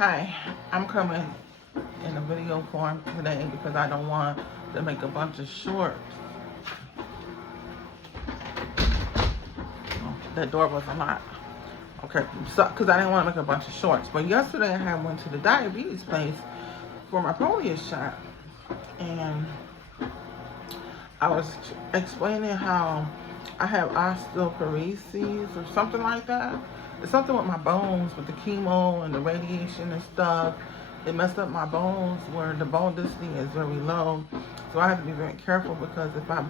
Hi, I'm coming in a video form today because I don't want to make a bunch of shorts. Oh, that door was unlocked. Okay, so because I didn't want to make a bunch of shorts. But yesterday I had went to the diabetes place for my polio shot, and I was explaining how I have osteoporosis or something like that. It's something with my bones, with the chemo and the radiation and stuff. It messed up my bones where the bone density is very low. So I have to be very careful because if I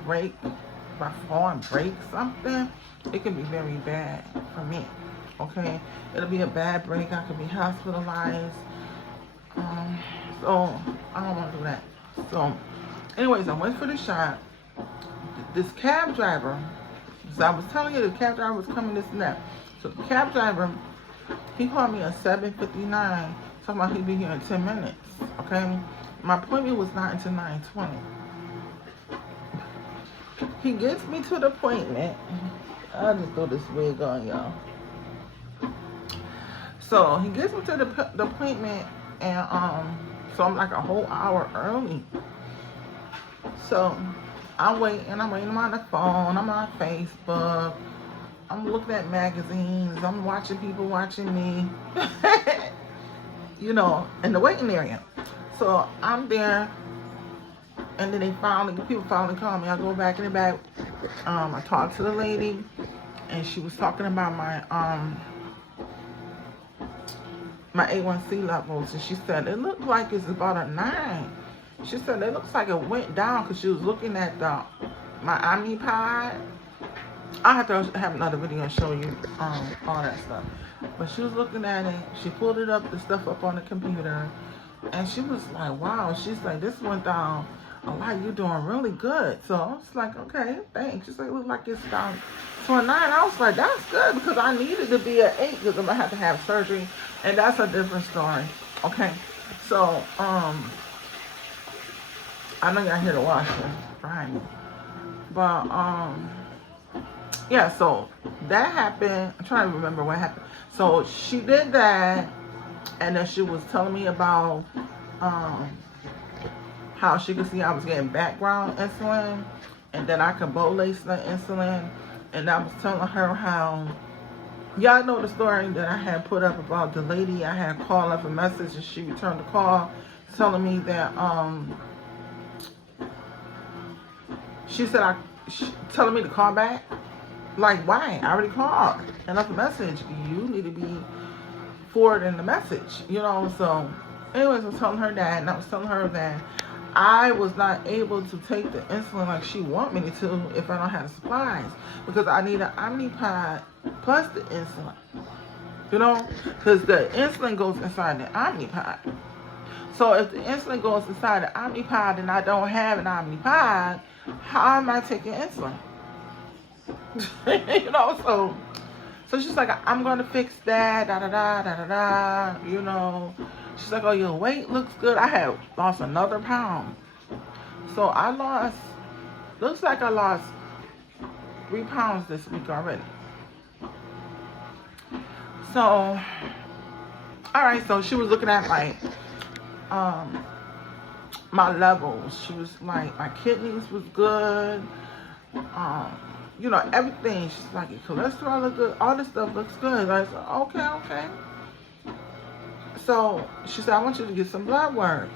fall and break something, it can be very bad for me. Okay? It'll be a bad break. I could be hospitalized. So I don't want to do that. So anyways, I went for the shot. This cab driver, so I was telling you the cab driver was coming this and that. So the cab driver, he called me at 7:59, talking about he'd be here in 10 minutes. Okay, my appointment was not until 9:20. He gets me to the appointment. I'll just throw this wig on, y'all. So he gets me to the appointment, and so I'm like a whole hour early. So I'm waiting I'm on the phone, I'm on Facebook, I'm looking at magazines, I'm watching people watching me, you know, in the waiting area. So I'm there, and then people finally call me. I go back in the back, I talked to the lady, and she was talking about my A1C levels, and she said, it looked like it's about a 9. She said it looks like it went down because she was looking at my Omnipod. I'll have to have another video and show you all that stuff. But she was looking at it. She pulled the stuff up on the computer, and she was like, wow. She's like, this went down a lot. You're doing really good. So I was like, okay, thanks. She's like, it looks like it's down to a 9. I was like, that's good because I needed to be at 8 because I'm going to have to have surgery. And that's a different story. Okay. So, I know y'all hear the washer crying. But, yeah, so that happened. I'm trying to remember what happened. So she did that, and then she was telling me about how she could see I was getting background insulin, and then I could bolus the insulin. And I was telling her how, y'all know the story that I had put up about the lady I had called up a message, and she returned the call telling me that, she said, telling me to call back. Like, why? I already called and left a message. You need to be forwarding the message, you know. So, anyways, I was telling her that, and I was telling her that I was not able to take the insulin like she want me to if I don't have the supplies, because I need an Omnipod plus the insulin, you know, because the insulin goes inside the Omnipod. So if the insulin goes inside the Omnipod and I don't have an Omnipod, how am I taking insulin? You know, so she's like, I'm gonna fix that, da da da da da da. You know, she's like, oh, your weight looks good. I have lost another pound, so looks like I lost 3 pounds this week already. So, all right. So she was looking at like my levels. She was like, my kidneys was good. You know, everything. She's like, your cholesterol look good. All this stuff looks good. I said, okay. So she said, I want you to get some blood work.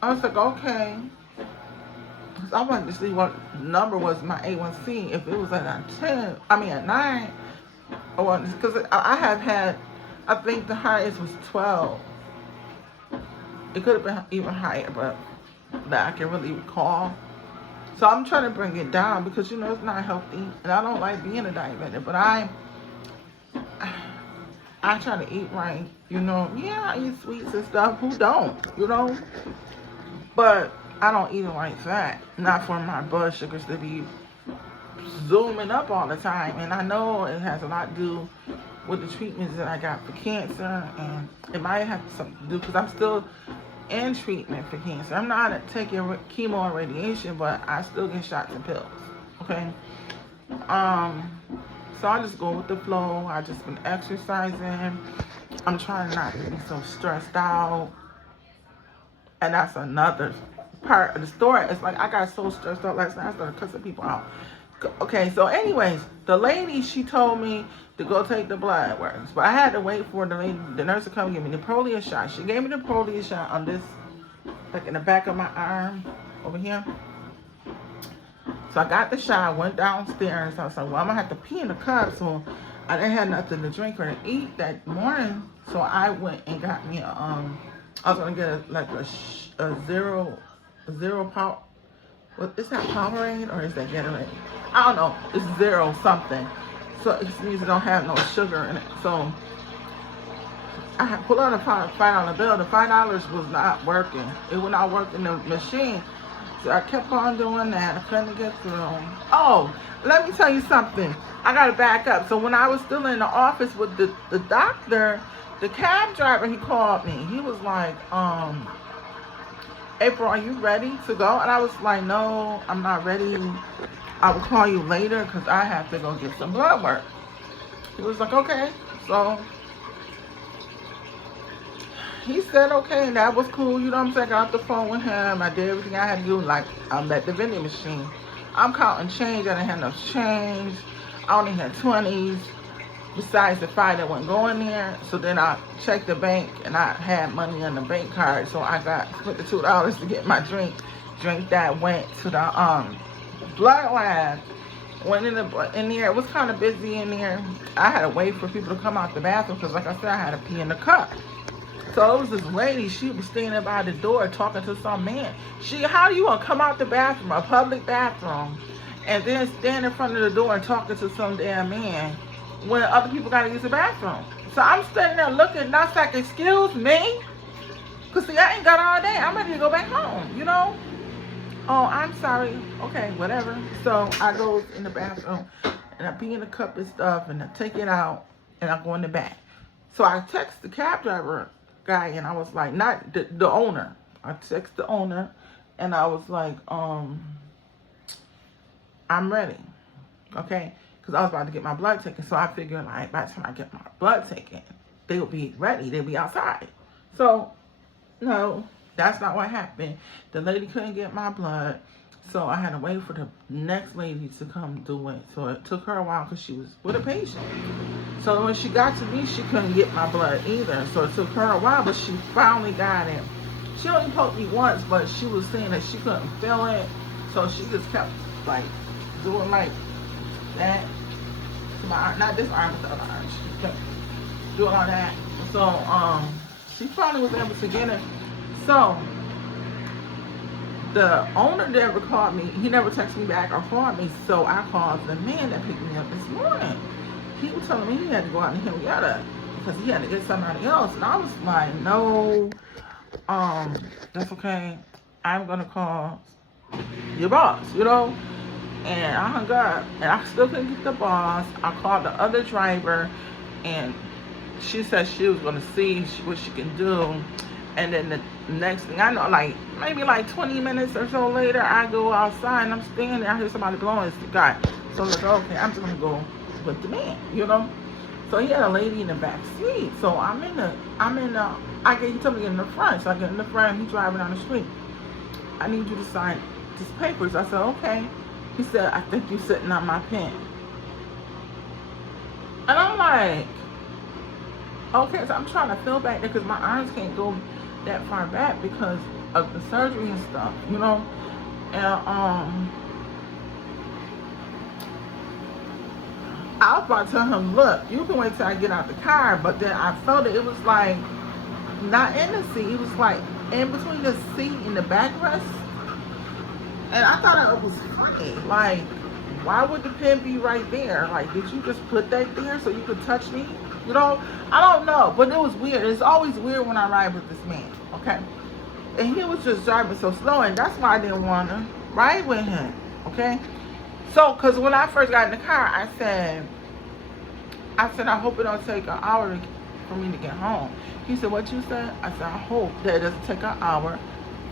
I was like, okay. Because I wanted to see what number was my A1C. If it was at a 9. Because I have had, I think the highest was 12. It could have been even higher, but that I can really recall. So I'm trying to bring it down because, you know, it's not healthy. And I don't like being a diabetic. But I try to eat right. You know, yeah, I eat sweets and stuff. Who don't? You know? But I don't eat it like that. Not for my blood sugars to be zooming up all the time. And I know it has a lot to do with the treatments that I got for cancer. And it might have something to do because I'm still in treatment for cancer. I'm not taking chemo and radiation, but I still get shots and pills. Okay. So I just go with the flow. I just been exercising. I'm trying not to be so stressed out. And that's another part of the story. It's like I got so stressed out last night, I started cussing people out. Okay, so anyways, the lady, she told me to go take the blood works, but I had to wait for the nurse to come and give me the polio shot. She gave me the polio shot on this, like in the back of my arm over here. So I got the shot, went downstairs. I was like, well, I'm gonna have to pee in the cup. So I didn't have nothing to drink or to eat that morning. So I went and got me I was gonna get a zero power. What is that, Powerade or is that Gatorade? I don't know. It's zero something. So it means it don't have no sugar in it. So I had pulled out a $5 bill. The $5 was not working. It would not work in the machine. So I kept on doing that. I couldn't get through. Oh, let me tell you something. I gotta back up. So when I was still in the office with the doctor, the cab driver, he called me. He was like, April, are you ready to go? And I was like, no, I'm not ready. I will call you later because I have to go get some blood work. He was like, okay. So he said, okay, and that was cool. You know what I'm saying? I got off the phone with him. I did everything I had to do. Like, I'm at the vending machine. I'm counting change. I didn't have enough change. I only had 20s. Besides the 5 that wasn't going there. So then I checked the bank and I had money on the bank card. So I spent the $2 to get my drink. Drink that went to the blood lab. Went in there. It was kind of busy in there. I had to wait for people to come out the bathroom because, like I said, I had to pee in the cup. So it was this lady. She was standing by the door talking to some man. How do you want to come out the bathroom, a public bathroom, and then stand in front of the door and talking to some damn man when other people got to use the bathroom? So I'm standing there looking, and I was like, excuse me? Because, see, I ain't got all day. I'm ready to go back home, you know? Oh, I'm sorry. Okay, whatever. So I go in the bathroom, and I pee in the cup and stuff, and I take it out, and I go in the back. So I text the cab driver guy, and I was like, not the owner. I text the owner, and I was like, I'm ready. Okay? Because I was about to get my blood taken. So I figured, like, by the time I get my blood taken, they will be ready. They'll be outside. So, no, that's not what happened. The lady couldn't get my blood. So I had to wait for the next lady to come do it. So it took her a while because she was with a patient. So when she got to me, she couldn't get my blood either. So it took her a while, but she finally got it. She only poked me once, but she was saying that she couldn't feel it. So she just kept, like, doing, like, that to my arm. Not this arm, but the other arm. She kept doing all that. So, she finally was able to get it. So, the owner never called me. He never texted me back or called me. So I called the man that picked me up this morning. He was telling me he had to go out and Henrietta because he had to get somebody else. And I was like, no, that's okay. I'm going to call your boss, you know? And I hung up, and I still couldn't get the boss. I called the other driver, and she said she was going to see what she can do. And then the next thing I know, like, maybe like 20 minutes or so later, I go outside, and I'm standing there. I hear somebody blowing his cigar. So I'm like, okay, I'm just going to go with the man, you know? So he had a lady in the back seat. So he told me to get in the front. So I get in the front, he's driving down the street. I need you to sign these papers. I said, okay. He said, I think you're sitting on my pen. And I'm like, okay, so I'm trying to feel back there because my arms can't go that far back because of the surgery and stuff, you know? And I was about to tell him, look, you can wait till I get out the car, but then I felt it was like, not in the seat, it was like in between the seat and the backrest. And I thought it was funny. Like, why would the pen be right there? Like, did you just put that there so you could touch me? You know? I don't know. But it was weird. It's always weird when I ride with this man. Okay? And he was just driving so slow. And that's why I didn't want to ride with him. Okay? So, because when I first got in the car, I said, I hope it don't take an hour for me to get home. He said, what you said? I said, I hope that it doesn't take an hour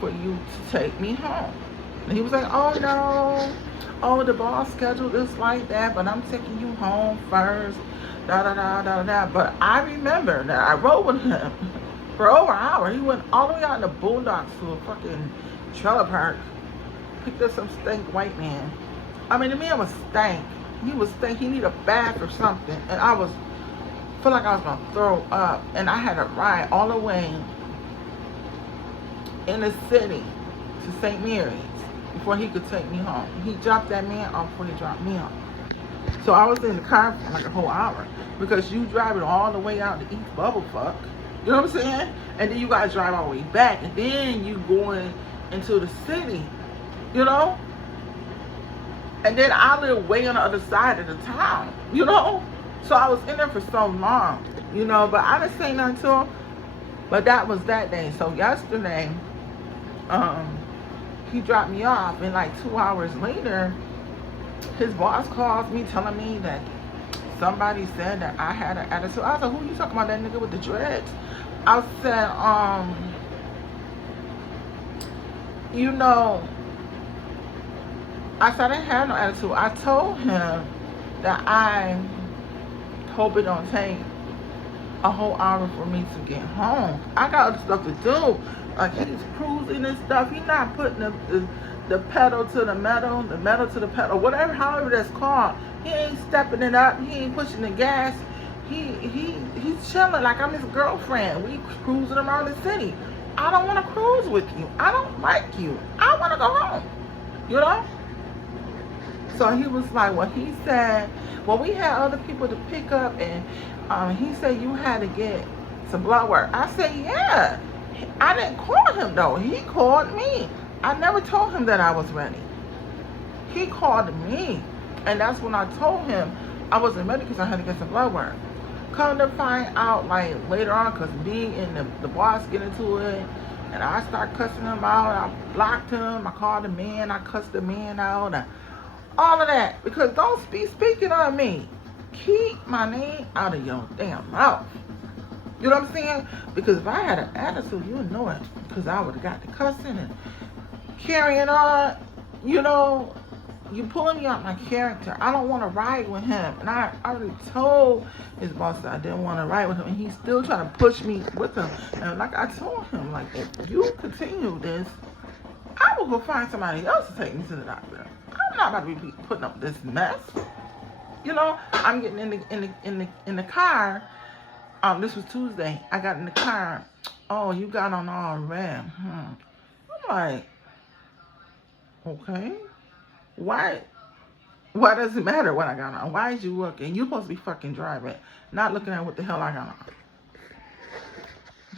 for you to take me home. And he was like, oh no, oh, the boss scheduled this like that, but I'm taking you home first. da da da da da. But I remember that I rode with him for over an hour. He went all the way out in the boondocks to a fucking trailer park. Picked up some stank white man. I mean, the man was stank. He was stank. He needed a bath or something. And I was, feel like I was gonna throw up. And I had to ride all the way in the city to St. Mary's before he could take me home. He dropped that man off before he dropped me off. So I was in the car for like a whole hour because you driving all the way out to eat bubble fuck. You know what I'm saying? And then you gotta drive all the way back, and then you going into the city, you know? And then I live way on the other side of the town, you know? So I was in there for so long, you know, but I didn't say nothing to him. But that was that day. So yesterday, he dropped me off, and like 2 hours later, his boss calls me telling me that somebody said that I had an attitude. I was like, who you talking about, that nigga with the dreads? I said, you know, I said I didn't have no attitude. I told him that I hope it don't take a whole hour for me to get home. I got other stuff to do. Like, he's cruising and stuff. He's not putting the pedal to the metal to the pedal, whatever, however that's called. He ain't stepping it up. He ain't pushing the gas. He's chilling like I'm his girlfriend. We cruising around the city. I don't want to cruise with you. I don't like you. I want to go home. You know? So he was like, well, he said, well, we had other people to pick up, and he said you had to get some blood work. I said, yeah. I didn't call him, though. He called me. I never told him that I was ready. He called me. And that's when I told him I wasn't ready because I had to get some blood work. Come to find out, like, later on, because me and the boss get into it, and I start cussing him out. I blocked him. I called the man. I cussed the man out. And all of that. Because don't be speaking on me. Keep my name out of your damn mouth. You know what I'm saying? Because if I had an attitude, you would know it. Because I would have got the cussing and carrying on. You know, you pulling me out my character. I don't want to ride with him. And I already told his boss that I didn't want to ride with him. And he's still trying to push me with him. And like I told him, like, if you continue this, I will go find somebody else to take me to the doctor. I'm not about to be putting up this mess. You know, I'm getting in the car. This was Tuesday. I got in the car. Oh, you got on all red. I'm like, okay. Why does it matter what I got on? Why is you looking? You're supposed to be fucking driving, not looking at what the hell I got on.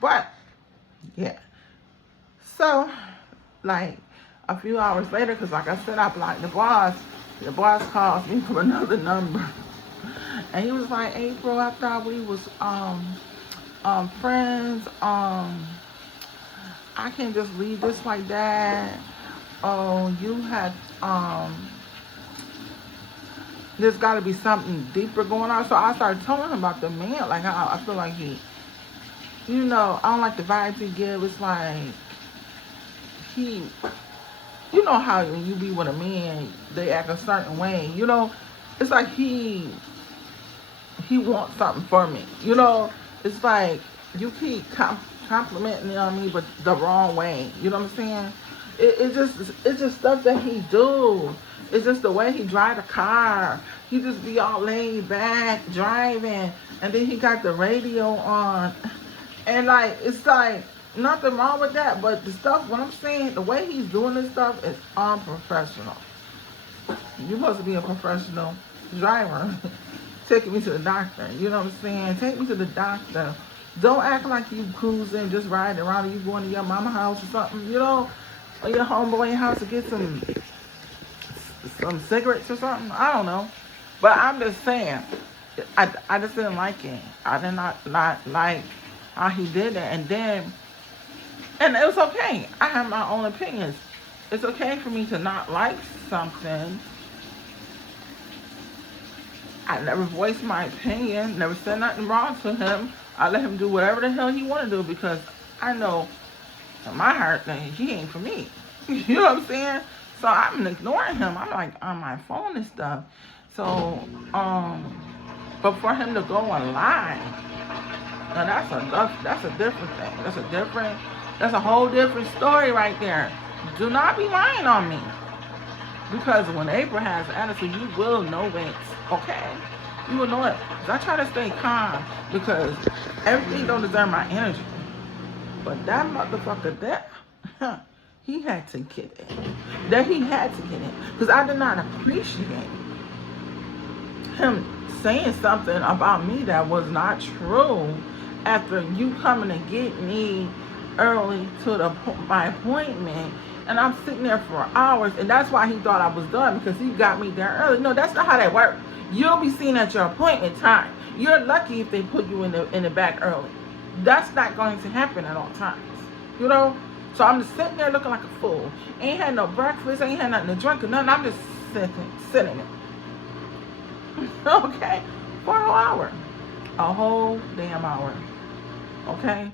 But, yeah. So, like, a few hours later, because like I said, I blocked the boss. The boss calls me from another number. And he was like, April, I thought we was friends. I can't just leave this like that. Oh, you had there's got to be something deeper going on. So I started telling him about the man, like how I feel like he, you know, I don't like the vibes he gives. It's like he, you know how when you be with a man, they act a certain way. You know, it's like he wants something for me. You know, it's like you keep complimenting me on me, but the wrong way. You know what I'm saying? It's just stuff that he do. It's just the way he drive the car. He just be all laid back driving, and then he got the radio on, and like it's like nothing wrong with that. But the stuff, what I'm saying, the way he's doing this stuff is unprofessional. You're supposed to be a professional driver. Taking me to the doctor, you know what I'm saying? Take me to the doctor. Don't act like you cruising, just riding around, and you going to your mama's house or something, you know, or your homeboy's house to get some cigarettes or something. I don't know, but I'm just saying, I just didn't like it. I did not like how he did it, and it was okay. I have my own opinions. It's okay for me to not like something. I never voiced my opinion, never said nothing wrong to him. I let him do whatever the hell he want to do because I know in my heart that he ain't for me. You know what I'm saying? So I'm ignoring him. I'm like on my phone and stuff. So, But for him to go online, now that's a different thing. That's a whole different story right there. Do not be lying on me. Because when April has attitude, you will know it. Okay? You will know it. I try to stay calm because everything don't deserve my energy. But that motherfucker there, he had to get it. That he had to get it. Because I did not appreciate him saying something about me that was not true after you coming to get me early to my appointment. And I'm sitting there for hours, and that's why he thought I was done, because he got me there early. No, that's not how that works. You'll be seen at your appointment time. You're lucky if they put you in the back early. That's not going to happen at all times. You know? So I'm just sitting there looking like a fool. Ain't had no breakfast, ain't had nothing to drink or nothing. I'm just sitting there. Okay? For an hour. A whole damn hour. Okay?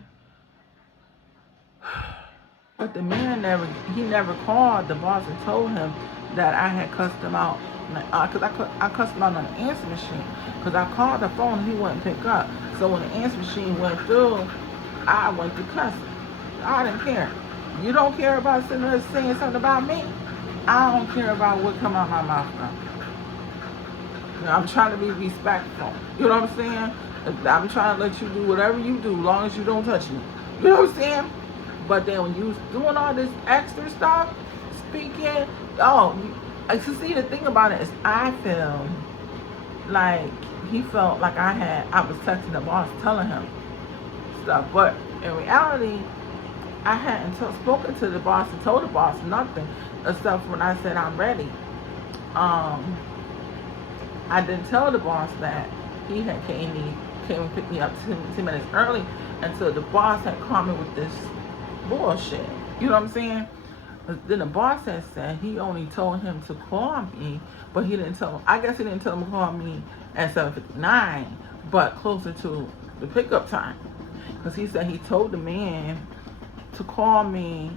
But the man never called the boss and told him that I had cussed him out. Because I cussed him out on the answer machine. Because I called the phone and he wouldn't pick up. So when the answer machine went through, I went to cussing. I didn't care. You don't care about sitting there saying something about me? I don't care about what come out my mouth now. You know, I'm trying to be respectful. You know what I'm saying? I'm trying to let you do whatever you do, as long as you don't touch me. You know what I'm saying? But then when you doing all this extra stuff, speaking, see, the thing about it is I feel like he felt like I was texting the boss telling him stuff. But in reality, I hadn't spoken to the boss and told the boss nothing except when I said I'm ready. I didn't tell the boss that he had came and picked me up 10 minutes early until the boss had called me with this bullshit. You know what I'm saying? Then the boss had said he only told him to call me, but he didn't tell him. I guess he didn't tell him to call me at 7:59, but closer to the pickup time. Because he said he told the man to call me.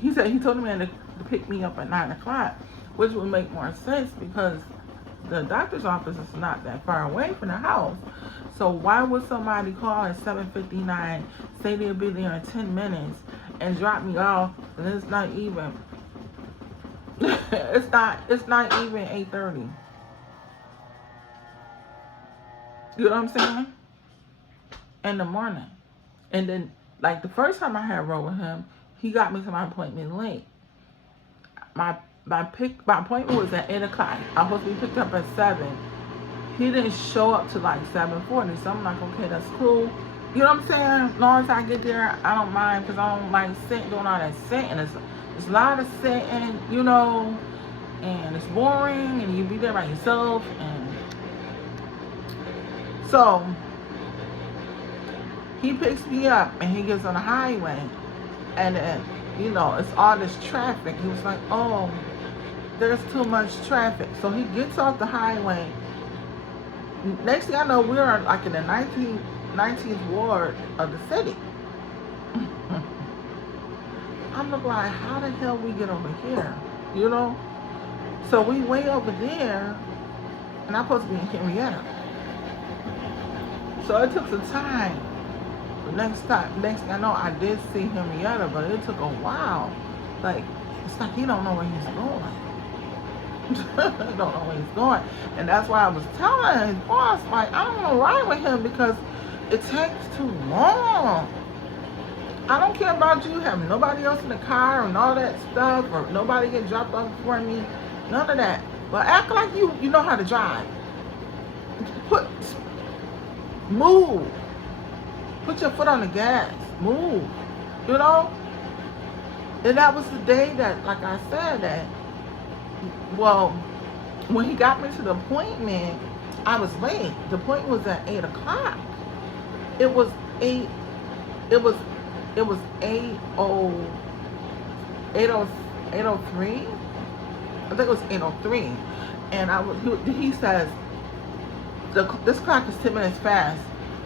He said he told the man to pick me up at 9 o'clock, which would make more sense because the doctor's office is not that far away from the house. So why would somebody call at 7:59, say they'll be there in 10 minutes, and drop me off, and it's not even it's not even 8:30. You know what I'm saying? In the morning. And then, like the first time I had rode with him, he got me to my appointment late. My appointment was at 8 o'clock. I was supposed to be picked up at 7. He didn't show up to like 7:40, so I'm like, okay, that's cool. You know what I'm saying? As long as I get there, I don't mind, because I don't like doing all that sitting. It's a lot of sitting, you know, and it's boring, and you be there by yourself. And so he picks me up, and he gets on the highway, and then, you know, it's all this traffic. He was like, oh, there's too much traffic. So he gets off the highway. Next thing I know, we're like in the 19th ward of the city. I'm like, how the hell we get over here? You know? So we way over there, and I'm supposed to be in Henrietta. So it took some time. The next thing I know, I did see Henrietta, but it took a while. Like, it's like he don't know where he's going. He don't know where he's going. And that's why I was telling his boss, like, I don't want to ride with him because it takes too long. I don't care about you having nobody else in the car and all that stuff, or nobody get dropped off for me. None of that. But act like you know how to drive. Move. Put your foot on the gas. Move. You know? And that was the day that, like I said, that, well, when he got me to the appointment, I was late. The appointment was at 8 o'clock. It was 803. I think it was 803. And he says, this clock is 10 minutes fast.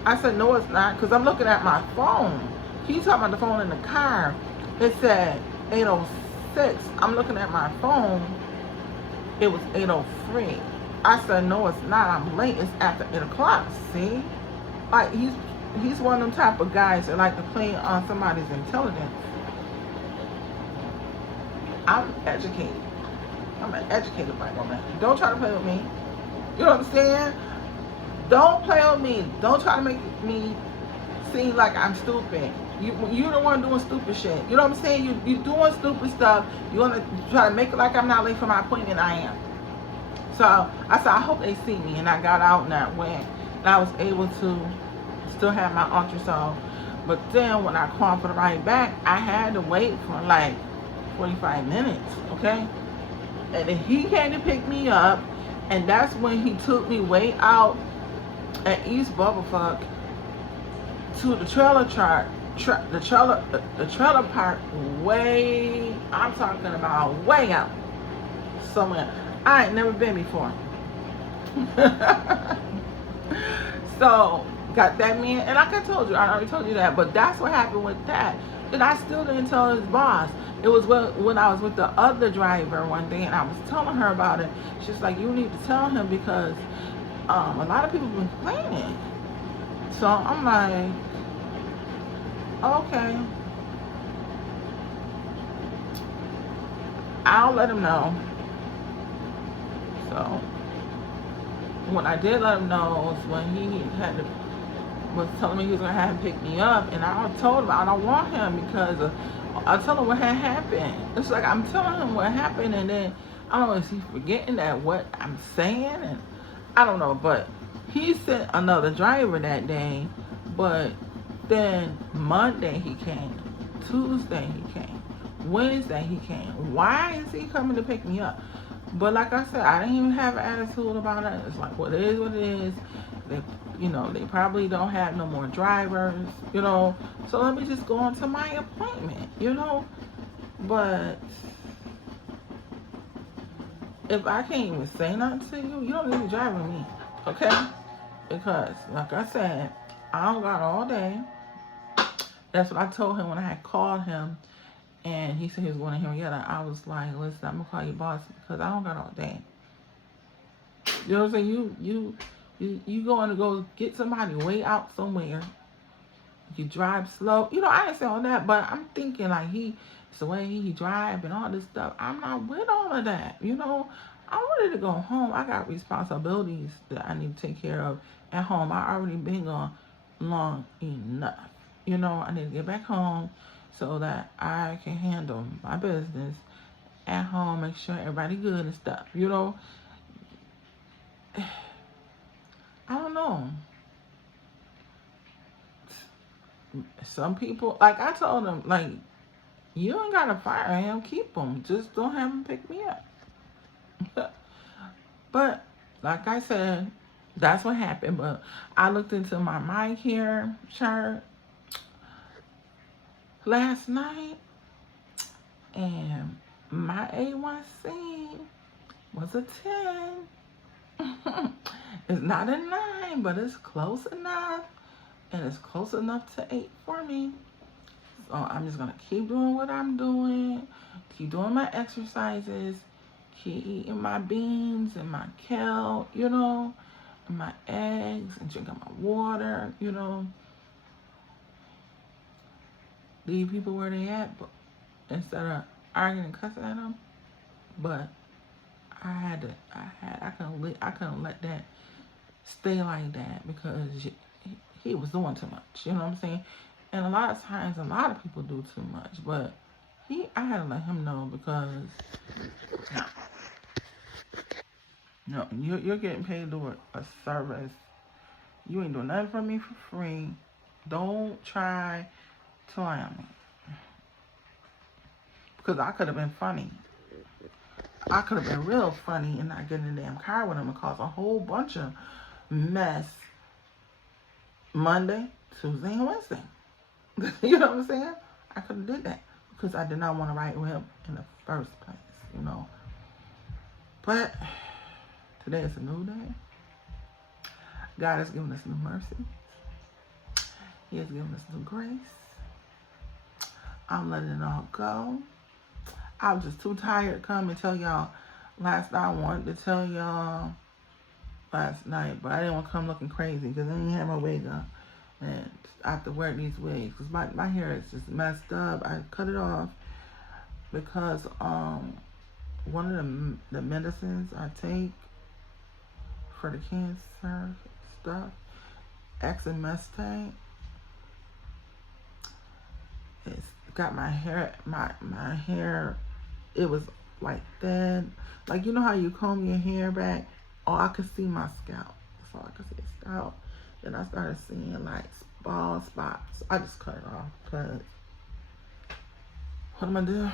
I said, no, it's not, because I'm looking at my phone. He's talking about the phone in the car. It said 806. I'm looking at my phone. It was 803. I said, no, it's not. I'm late. It's after 8 o'clock. See? Like, he's one of them type of guys that like to play on somebody's intelligence. I'm educated. I'm an educated black woman. Don't try to play with me. You know what I'm saying? Don't play with me. Don't try to make me seem like I'm stupid. You're the one doing stupid shit. You know what I'm saying? You doing stupid stuff. You want to try to make it like I'm not late for my appointment. I am. So I said, I hope they see me. And I got out and I went. And I was able to still have my ultrasound. But then when I called for the ride back, I had to wait for like 45 minutes. Okay? And then he came to pick me up. And that's when he took me way out at East Bubblefuck to the trailer the trailer park way, I'm talking about way out somewhere I ain't never been before. So got that man, and like I told you, I already told you that, but that's what happened with that. And I still didn't tell his boss. It was when I was with the other driver one day, and I was telling her about it. She's like, you need to tell him because a lot of people have been complaining. So I'm like, okay, I'll let him know. So when I did let him know was when he was telling me he was gonna have him pick me up, and I told him I don't want him because I told him what had happened. It's like I'm telling him what happened, and then I don't know if he's forgetting that what I'm saying, and I don't know, but he sent another driver that day, but then Monday he came, Tuesday he came, Wednesday he came. Why is he coming to pick me up? But like I said, I didn't even have an attitude about it. It's like, what it is, what it is. They, they probably don't have no more drivers, So let me just go on to my appointment, But if I can't even say nothing to you, you don't need to drive with me, okay? Because, like I said, I don't got all day. That's what I told him when I had called him. And he said he was going to Henrietta. I was like, listen, I'm going to call your boss because I don't got all day. You know what I'm saying? You going to go get somebody way out somewhere. You drive slow. I didn't say all that, but I'm thinking like it's the way he drive and all this stuff. I'm not with all of that. I'm ready to go home. I got responsibilities that I need to take care of at home. I already been gone long enough. I need to get back home so that I can handle my business at home, make sure everybody good and stuff. I don't know. Some people, like I told them, like, you ain't gotta fire him, keep him. Just don't have him pick me up. But, like I said, that's what happened. But I looked into my Medicare chart last night, and my A1C was a 10. It's not a 9, but it's close enough. And it's close enough to 8 for me. So I'm just going to keep doing what I'm doing. Keep doing my exercises. Keep eating my beans and my kale, and my eggs, and drinking my water, Leave people where they at, but instead of arguing and cussing at them. But I couldn't let that stay like that because he was doing too much. You know what I'm saying? And a lot of times, a lot of people do too much. But I had to let him know because no, you're getting paid to do a service. You ain't doing nothing for me for free. Don't try to lie on me. Because I could have been funny. I could have been real funny and not get in the damn car with him and cause a whole bunch of mess Monday, Tuesday, and Wednesday. You know what I'm saying? I could have did that because I did not want to ride with him in the first place, But today is a new day. God has given us new mercy. He has given us new grace. I'm letting it all go. I was just too tired to come and tell y'all. Last night I wanted to tell y'all last night, but I didn't want to come looking crazy because I didn't have my wig on. And I have to wear these wigs because my hair is just messed up. I cut it off because one of the medicines I take for the cancer stuff, exemestane, it's got my hair, it was like thin. Like, you know how you comb your hair back? Oh, I could see my scalp. That's all I could see, scalp. Then I started seeing like bald spots. I just cut it off because what am I doing?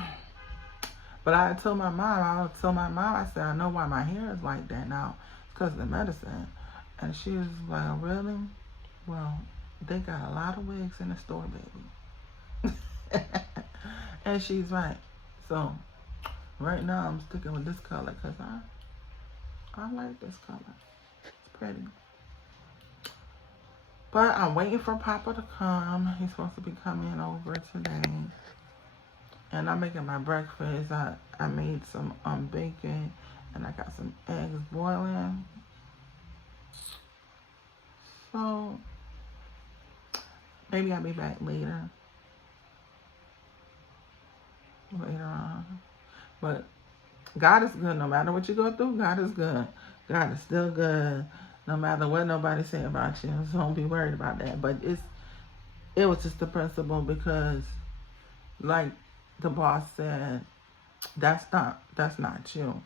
But I told my mom, I said, I know why my hair is like that now. It's because of the medicine. And she was like, oh, really? Well, they got a lot of wigs in the store, baby. And she's right. So right now I'm sticking with this color because I like this color. It's pretty. But I'm waiting for Papa to come. He's supposed to be coming over today. And I'm making my breakfast. I made some bacon and I got some eggs boiling. So maybe I'll be back later on. But God is good no matter what you go through. God is good. God is still good no matter what nobody say about you. So don't be worried about that. But it was just the principle because, like the boss said, that's not you.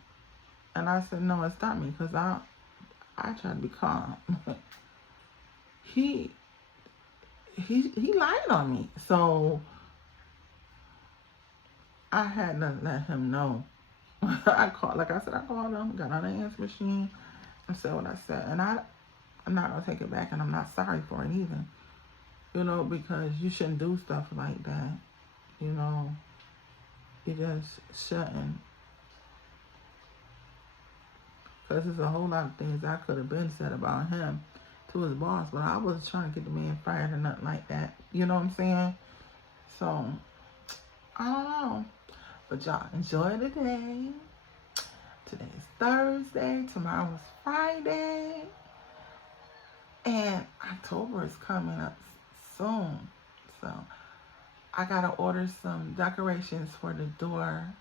And I said, no, it's not me because I try to be calm. he lied on me. So I had to let him know. I called him, got on the answer machine, and said what I said. And I'm not going to take it back, and I'm not sorry for it either. You know, because you shouldn't do stuff like that. You know, you just shouldn't. Because there's a whole lot of things I could have been said about him to his boss, but I wasn't trying to get the man fired or nothing like that. You know what I'm saying? So, I don't know. But y'all enjoy the day. Today's Thursday. Tomorrow's Friday. And October is coming up soon. So, I got to order some decorations for the door.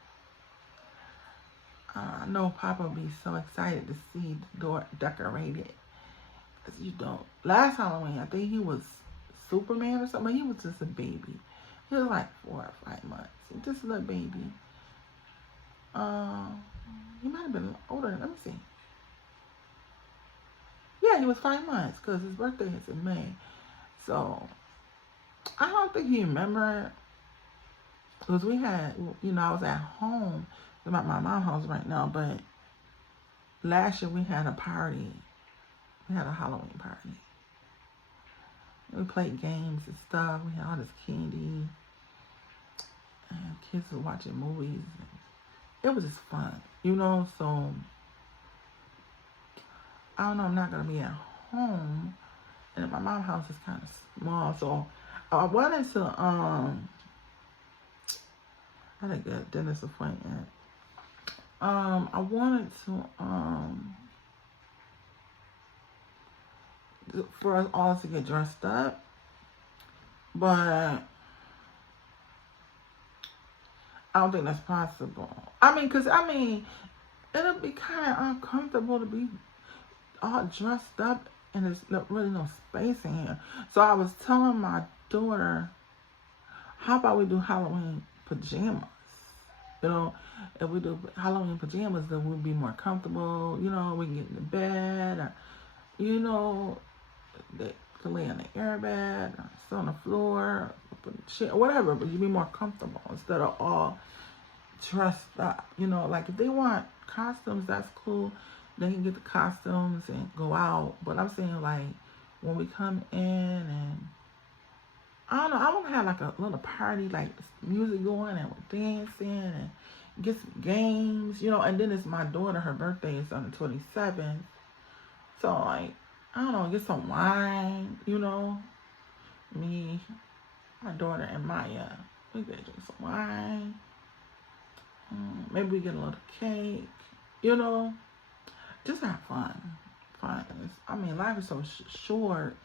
I know Papa will be so excited to see the door decorated. Because you don't. Last Halloween, I think he was Superman or something. He was just a baby. He was like 4 or 5 months. Just a little baby. He might have been older. Let me see. Yeah, he was 5 months because his birthday is in May. So, I don't think he remembered. Because we had, you know, I was at home. I'm at my mom's house right now. But last year we had a party. We had a Halloween party. We played games and stuff. We had all this candy. And kids were watching movies. It was just fun, you know, so I don't know, I'm not going to be at home, and my mom's house is kind of small, so I wanted to, I had a good dentist appointment, I wanted to, for us all to get dressed up, but I don't think that's possible. It'll be kind of uncomfortable to be all dressed up and there's really no space in here. So I was telling my daughter, how about we do Halloween pajamas? You know, if we do Halloween pajamas, then we'll be more comfortable. You know, we can get in the bed, or, you know, they can lay on the airbed, or sit on the floor, or whatever, but you'll be more comfortable instead of all dressed up. You know, like if they want costumes, that's cool. They can get the costumes and go out. But I'm saying, like, when we come in and I don't know, I want to have like a little party, like music going and we're dancing and get some games, you know. And then it's my daughter, her birthday is on the 27th. So, like, I don't know, get some wine, you know. Me, my daughter, and Maya, we could drink some wine. Maybe we get a little cake, you know. Just have fun. fun. I mean, life is so short.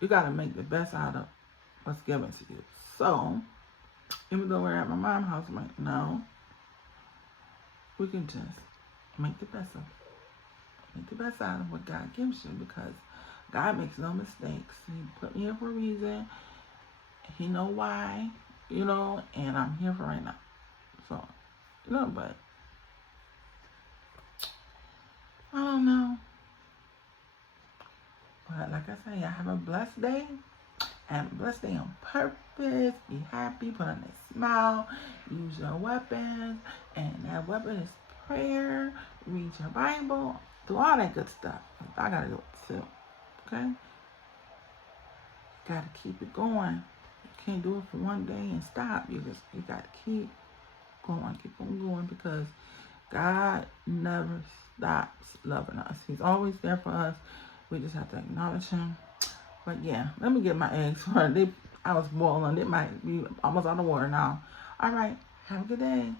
You got to make the best out of what's given to you. So, even though we're at my mom's house, I'm like, no, we can just make the best of it. Make the best out of what God gives you, because God makes no mistakes. He put me here for a reason. He know why, and I'm here for right now. So, but I don't know. But like I say, I have a blessed day. And a blessed day on purpose. Be happy, put on a smile, use your weapons. And that weapon is prayer. Read your Bible. Do all that good stuff. I gotta do it too. Okay? Gotta keep it going. You can't do it for one day and stop. You gotta keep going. Keep on going, because God never stops loving us. He's always there for us. We just have to acknowledge him. But yeah, let me get my eggs. I was boiling. It might be almost out of water now. All right. Have a good day.